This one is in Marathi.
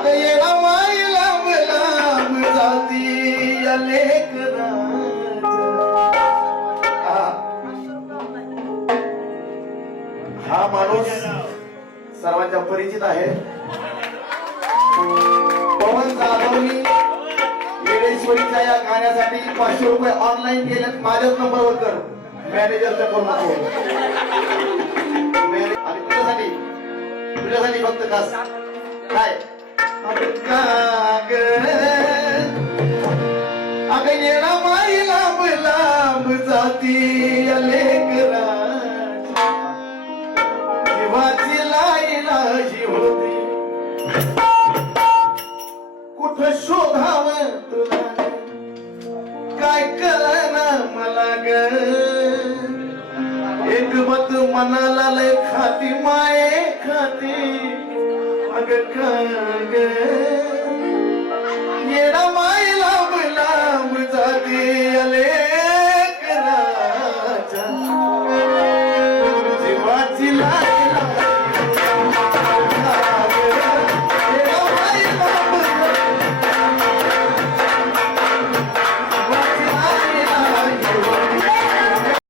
अग येणा माय लांब लांब जाती या लेकरांच्या. हा माणूस सर्वांच्या परिचित आहे. पवन जाधवनी येडेश्वरीच्या या गाण्यासाठी 500 रुपये ऑनलाईन केलेत. माझ्याच नंबरवर कर, मॅनेजरच्या करू नको. आणि तुझ्यासाठी फक्त कास काय अग येणा माई लांब लांब जाती या लेकरा जीवाची लाईलाही होती. कुठं शोधाव तुला काय कळना मला ग. एक मत मनाला लय खाती माये खाती अग का ग.